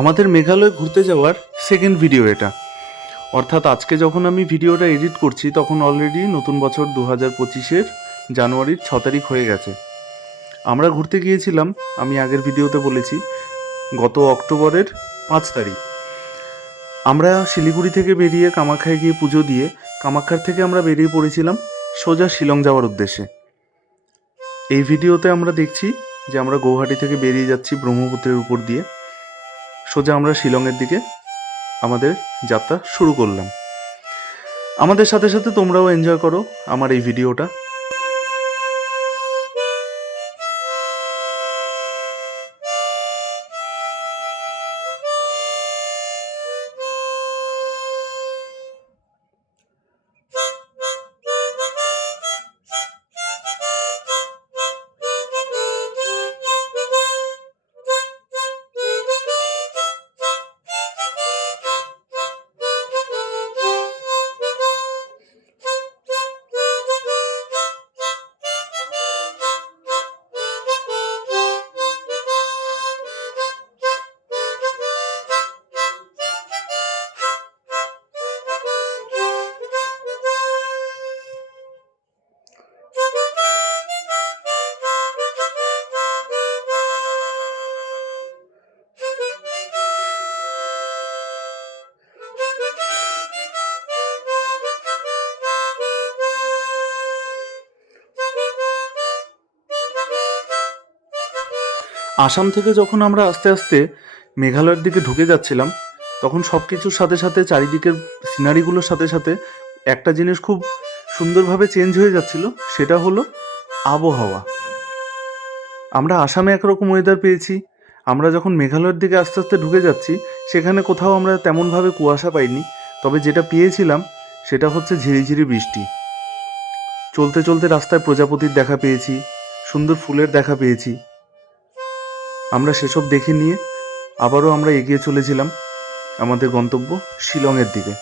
আমাদের মেঘালয় ঘুরতে যাওয়ার সেকেন্ড ভিডিও এটা। অর্থাৎ আজকে যখন আমি ভিডিওটা এডিট করছি তখন অলরেডি নতুন বছর 2025-এর জানুয়ারির 6 তারিখ হয়ে গেছে। আমরা ঘুরতে গিয়েছিলাম, আমি আগের ভিডিওতে বলেছি, গত অক্টোবরের 5 তারিখ। আমরা শিলিগুড়ি থেকে বেরিয়ে কামাখ্যায় গিয়ে পুজো দিয়ে কামাখ্যার থেকে আমরা বেরিয়ে পড়েছিলাম সোজা শিলং যাওয়ার উদ্দেশ্যে। এই ভিডিওতে আমরা দেখছি যে আমরা গৌহাটি থেকে বেরিয়ে যাচ্ছি ব্রহ্মপুত্রের উপর দিয়ে, সোজা আমরা শিলংয়ের দিকে আমাদের যাত্রা শুরু করলাম। আমাদের সাথে সাথে তোমরাও এনজয় করো আমার এই ভিডিওটা। আসাম থেকে যখন আমরা আস্তে আস্তে মেঘালয়ের দিকে ঢুকে যাচ্ছিলাম তখন সব কিছুর সাথে সাথে চারিদিকের সিনারিগুলোর সাথে সাথে একটা জিনিস খুব সুন্দরভাবে চেঞ্জ হয়ে যাচ্ছিল, সেটা হলো আবহাওয়া। আমরা আসামে একরকম ওয়েদার পেয়েছি, আমরা যখন মেঘালয়ের দিকে আস্তে আস্তে ঢুকে যাচ্ছি সেখানে কোথাও আমরা তেমনভাবে কুয়াশা পাইনি, তবে যেটা পেয়েছিলাম সেটা হচ্ছে ঝিরিঝিরি বৃষ্টি। চলতে চলতে রাস্তায় প্রজাপতির দেখা পেয়েছি, সুন্দর ফুলের দেখা পেয়েছি। আমরা সেসব দেখে নিয়ে আবারও আমরা এগিয়ে চলেছিলাম আমাদের গন্তব্য শিলংয়ের দিকে।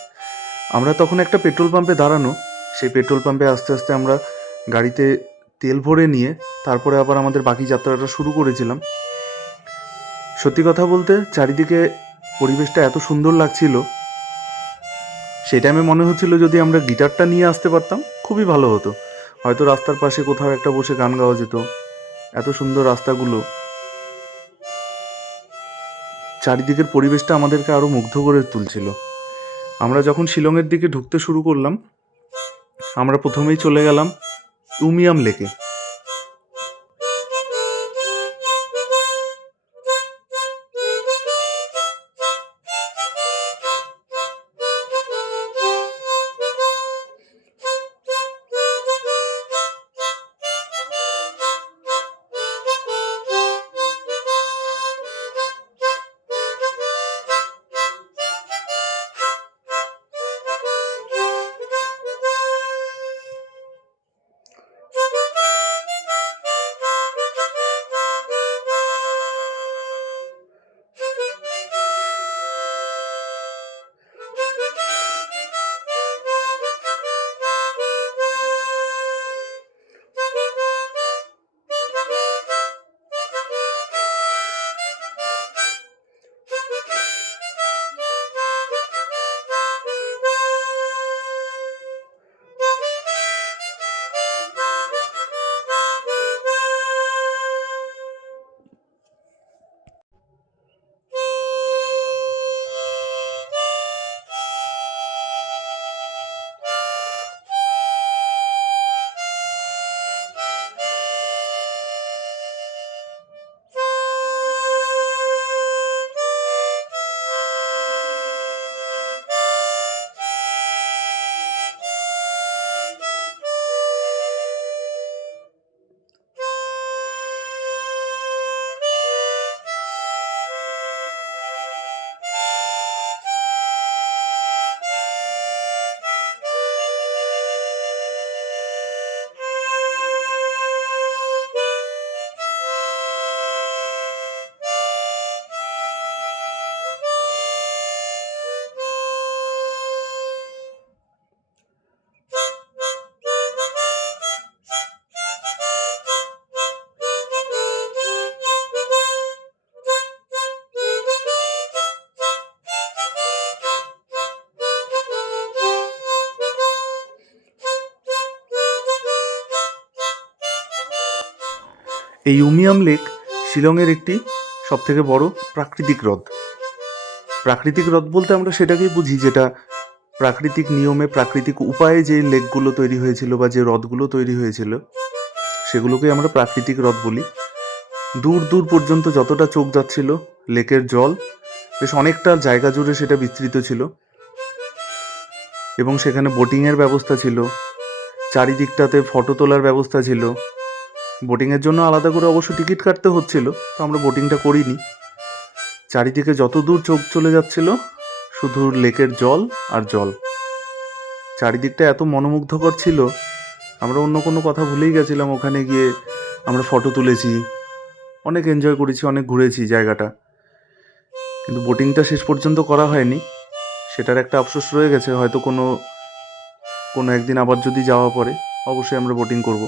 আমরা তখন একটা পেট্রোল পাম্পে দাঁড়ানো, সেই পেট্রোল পাম্পে আস্তে আস্তে আমরা গাড়িতে তেল ভরে নিয়ে তারপরে আবার আমাদের বাকি যাত্রাটা শুরু করেছিলাম। সত্যি কথা বলতে চারিদিকে পরিবেশটা এত সুন্দর লাগছিল, সেই টাইমে মনে হচ্ছিল যদি আমরা গিটারটা নিয়ে আসতে পারতাম খুবই ভালো হতো। হয়তো রাস্তার পাশে কোথাও একটা বসে গান গাওয়া যেত। এত সুন্দর রাস্তাগুলো, চারিদিকের পরিবেশটা আমাদেরকে আরও মুগ্ধ করে তুলছিল। আমরা যখন শিলংয়ের দিকে ঢুকতে শুরু করলাম আমরা প্রথমেই চলে গেলাম উমিয়াম লেকে। এই উমিয়াম লেক শিলংয়ের একটি সবথেকে বড় প্রাকৃতিক হ্রদ। প্রাকৃতিক হ্রদ বলতে আমরা সেটাকেই বুঝি যেটা প্রাকৃতিক নিয়মে, প্রাকৃতিক উপায়ে যে লেকগুলো তৈরি হয়েছিল বা যে হ্রদগুলো তৈরি হয়েছিল সেগুলোকেই আমরা প্রাকৃতিক হ্রদ বলি। দূর দূর পর্যন্ত যতটা চোখ যাচ্ছিল লেকের জল বেশ অনেকটা জায়গা জুড়ে সেটা বিস্তৃত ছিল, এবং সেখানে বোটিংয়ের ব্যবস্থা ছিল, চারিদিকটাতে ফটো তোলার ব্যবস্থা ছিল। বোটিংয়ের জন্য আলাদা করে অবশ্য টিকিট কাটতে হচ্ছিল, তো আমরা বোটিংটা করিনি। চারিদিকে যত দূর চোখ চলে যাচ্ছিল শুধু লেকের জল আর জল। চারিদিকটা এত মনোমুগ্ধকর ছিল, আমরা অন্য কোনো কথা ভুলেই গেছিলাম। ওখানে গিয়ে আমরা ফটো তুলেছি, অনেক এনজয় করেছি, অনেক ঘুরেছি জায়গাটা, কিন্তু বোটিংটা শেষ পর্যন্ত করা হয়নি। সেটার একটা আফসোস রয়ে গেছে। হয়তো কোনো একদিন আবার যদি যাওয়া পড়ে অবশ্যই আমরা বোটিং করব।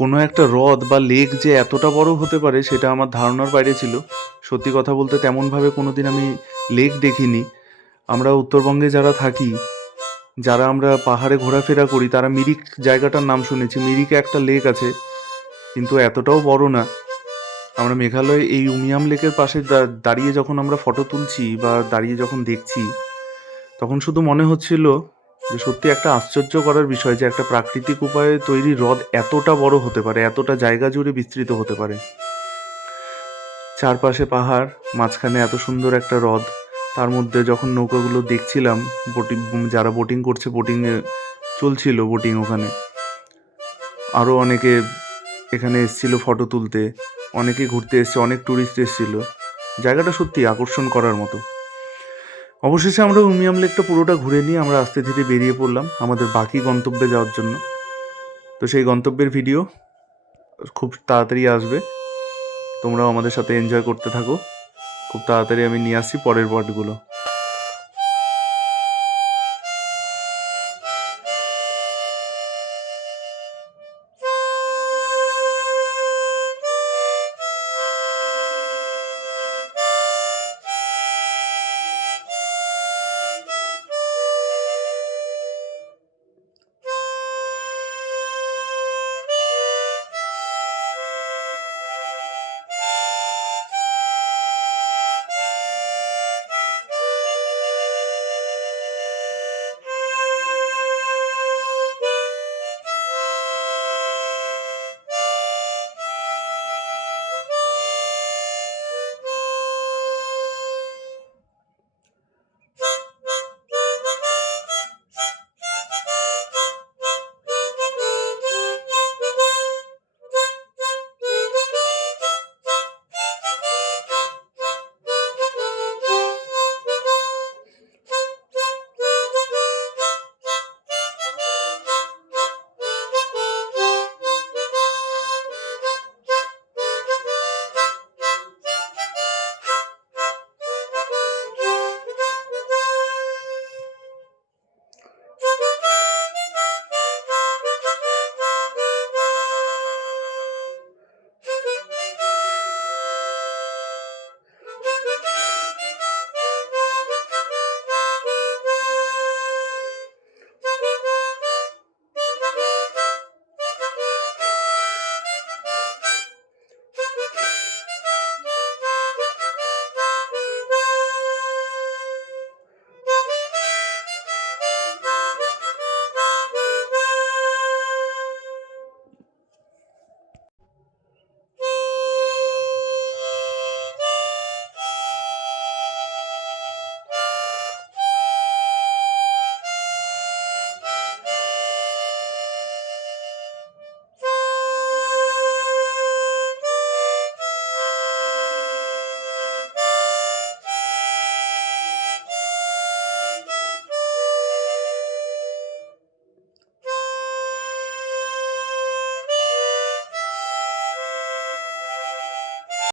কোনো একটা হ্রদ বা লেক যে এতটা বড় হতে পারে সেটা আমার ধারণার বাইরে ছিল। সত্যি কথা বলতে তেমনভাবে কোনো দিন আমি লেক দেখিনি। আমরা উত্তরবঙ্গে যারা থাকি, যারা আমরা পাহাড়ে ঘোরাফেরা করি, তারা মিরিক জায়গাটার নাম শুনেছি। মিরিকে একটা লেক আছে, কিন্তু এতটাও বড় না। আমরা মেঘালয়ে এই উমিয়াম লেকের পাশে দাঁড়িয়ে যখন আমরা ফটো তুলছি বা দাঁড়িয়ে যখন দেখছি, তখন শুধু মনে হচ্ছিল যে সত্যি একটা আশ্চর্য করার বিষয় যে একটা প্রাকৃতিক উপায়ে তৈরি হ্রদ এতটা বড় হতে পারে, এতটা জায়গা জুড়ে বিস্তৃত হতে পারে। চারপাশে পাহাড়, মাঝখানে এত সুন্দর একটা হ্রদ। তার মধ্যে যখন নৌকাগুলো দেখছিলাম, যারা বোটিং করছে, বোটিংয়ে চলছিল বোটিং ওখানে। আরও অনেকে এখানে এসেছিল ফটো তুলতে, অনেকে ঘুরতে এসছে, অনেক ট্যুরিস্ট এসেছিল। জায়গাটা সত্যি আকর্ষণ করার মতো। অবশেষে আমরা উমিয়াম লেকটা পুরোটা ঘুরে নিয়ে আমরা আস্তে ধীরে বেরিয়ে পড়লাম আমাদের বাকি গন্তব্যে যাওয়ার জন্য। তো সেই গন্তব্যের ভিডিও খুব তাড়াতাড়ি আসবে, তোমরাও আমাদের সাথে এনজয় করতে থাকো। খুব তাড়াতাড়ি আমি নিয়ে আসছি পরের পার্টগুলো।